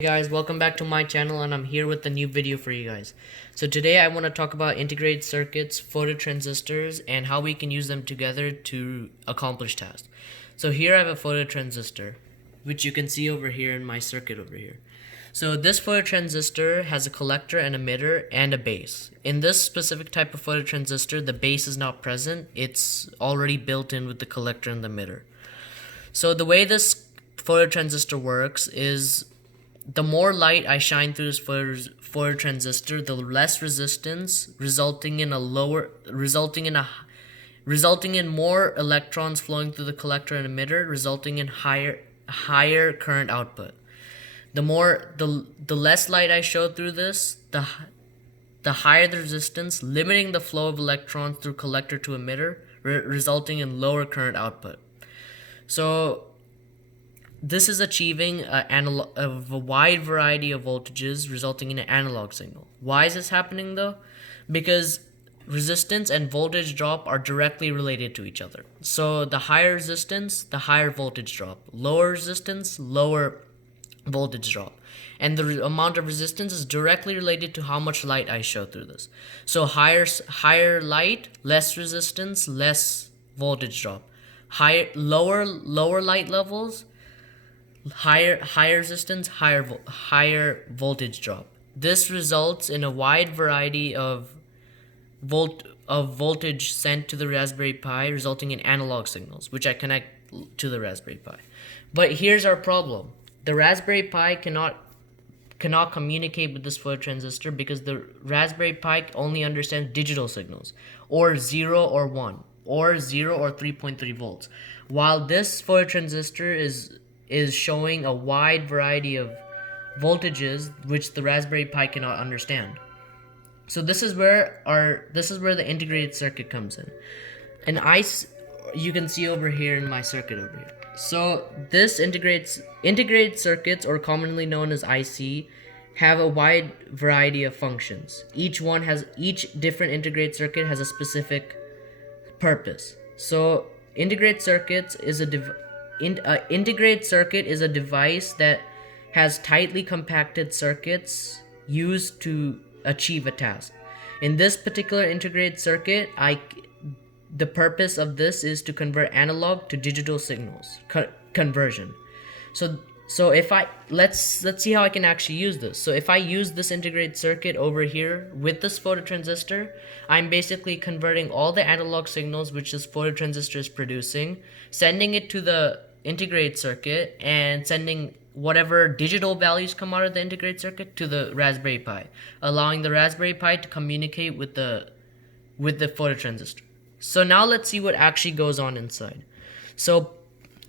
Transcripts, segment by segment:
Hey guys, welcome back to my channel, and I'm here with a new video for you guys. So today I want to talk about integrated circuits, phototransistors, and how we can use them together to accomplish tasks. So here I have a phototransistor, which you can see over here in my circuit over here. So this phototransistor has a collector, an emitter, and a base. In this specific type of phototransistor, the base is not present. It's already built in with the collector and the emitter. So the way this phototransistor works is the more light I shine through this phototransistor, the less resistance, resulting in more electrons flowing through the collector and emitter, resulting in higher current output. The less light I show through this, the higher the resistance, limiting the flow of electrons through collector to emitter, resulting in lower current output. So this is achieving a wide variety of voltages, resulting in an analog signal. Why is this happening though? Because resistance and voltage drop are directly related to each other. So the higher resistance, the higher voltage drop. Lower resistance, lower voltage drop. And the amount of resistance is directly related to how much light I show through this. So higher light, less resistance, less voltage drop. Lower light levels, higher resistance, higher voltage drop. This results in a wide variety of voltage sent to the Raspberry Pi, resulting in analog signals, which I connect to the Raspberry Pi. But here's our problem: the Raspberry Pi cannot communicate with this phototransistor because the Raspberry Pi only understands digital signals, or 0 or 1, or 0 or 3.3 volts, while this phototransistor is showing a wide variety of voltages which the Raspberry Pi cannot understand. So this is where the integrated circuit comes in. And you can see over here in my circuit over here. So this integrated circuits, or commonly known as IC, have a wide variety of functions. Each different integrated circuit has a specific purpose. So integrated circuit is a device that has tightly compacted circuits used to achieve a task. In this particular integrated circuit, the purpose of this is to convert analog to digital signals, conversion. So if let's see how I can actually use this. So if I use this integrated circuit over here with this phototransistor, I'm basically converting all the analog signals which this phototransistor is producing, sending it to the integrated circuit, and sending whatever digital values come out of the integrated circuit to the Raspberry Pi, allowing the Raspberry Pi to communicate with the phototransistor. So now let's see what actually goes on inside. So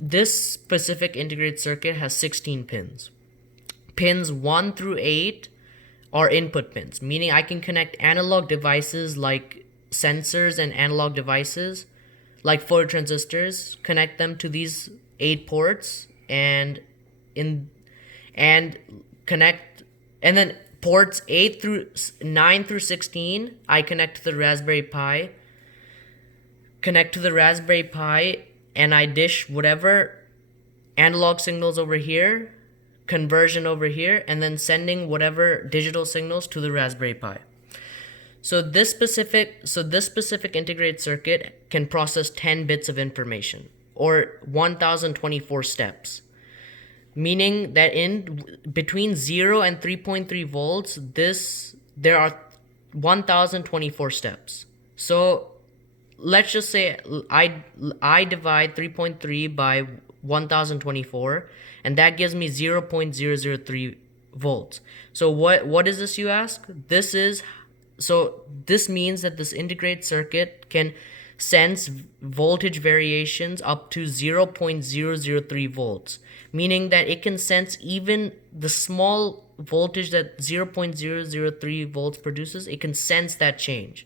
this specific integrated circuit has 16 pins. Pins 1 through 8 are input pins, meaning I can connect analog devices like sensors and analog devices like phototransistors, connect them to these 8 ports, and connect, and then ports 9 through 16 I connect to the Raspberry Pi, and I dish whatever analog signals over here, conversion over here, and then sending whatever digital signals to the Raspberry Pi. So this specific integrated circuit can process 10 bits of information, or 1024 steps, meaning that in between 0 and 3.3 volts, there are 1024 steps. So let's just say I divide 3.3 by 1024, and that gives me 0.003 volts. So what is this, you ask? This means that this integrated circuit can sense voltage variations up to 0.003 volts, meaning that it can sense even the small voltage that 0.003 volts produces. It can sense that change.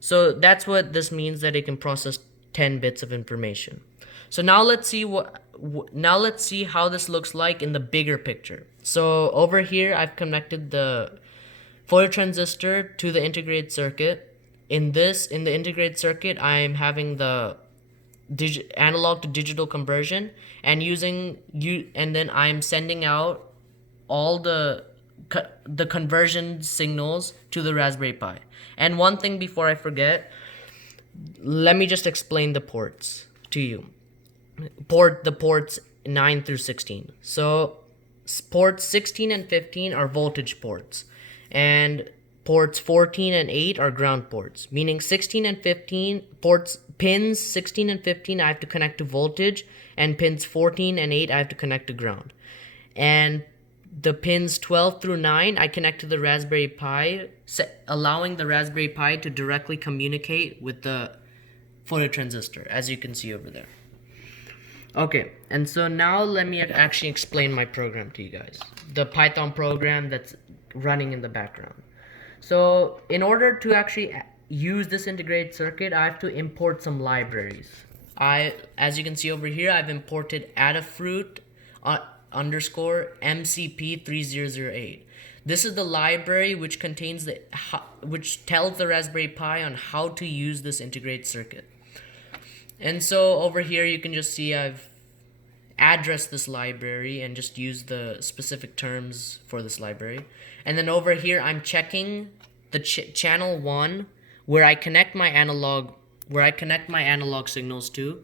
So that's what this means, that it can process 10 bits of information. So now let's see how this looks like in the bigger picture. So over here I've connected the phototransistor to the integrated circuit. In the integrated circuit, I'm having the analog to digital conversion, and then I'm sending out all the conversion signals to the Raspberry Pi. And one thing before I forget, let me just explain the ports to you. The ports 9 through 16. So ports 16 and 15 are voltage ports, and ports 14 and 8 are ground ports, meaning 16 and 15 ports, pins 16 and 15 I have to connect to voltage, and pins 14 and 8 I have to connect to ground. And the pins 12 through 9 I connect to the Raspberry Pi, allowing the Raspberry Pi to directly communicate with the phototransistor, as you can see over there. Okay, and so now let me actually explain my program to you guys. The Python program that's running in the background. So in order to actually use this integrated circuit, I have to import some libraries. As you can see over here, I've imported Adafruit underscore MCP3008. This is the library which contains which tells the Raspberry Pi on how to use this integrated circuit. And so over here you can just see I've addressed this library and just used the specific terms for this library. And then over here I'm checking the channel 1 where I connect my analog signals to,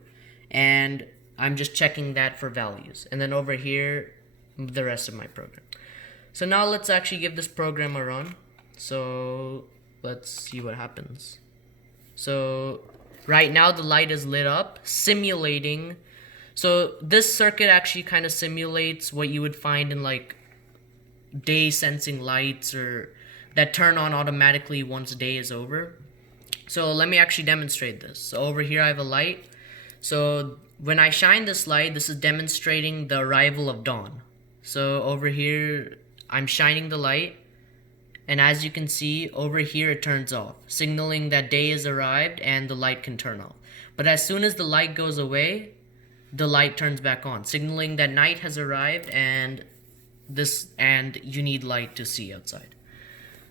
and I'm just checking that for values. And then over here the rest of my program. So now let's actually give this program a run. So let's see what happens. So right now the light is lit up, simulating. So this circuit actually kind of simulates what you would find in like day sensing lights, or that turn on automatically once day is over. So let me actually demonstrate this. So over here I have a light. So when I shine this light, this is demonstrating the arrival of dawn. So over here I'm shining the light, and as you can see over here it turns off, signaling that day has arrived and the light can turn off. But as soon as the light goes away, the light turns back on, signaling that night has arrived and you need light to see outside.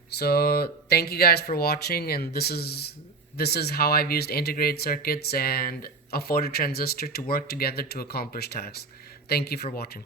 So thank you guys for watching, and this is how I've used integrated circuits and a phototransistor to work together to accomplish tasks. Thank you for watching.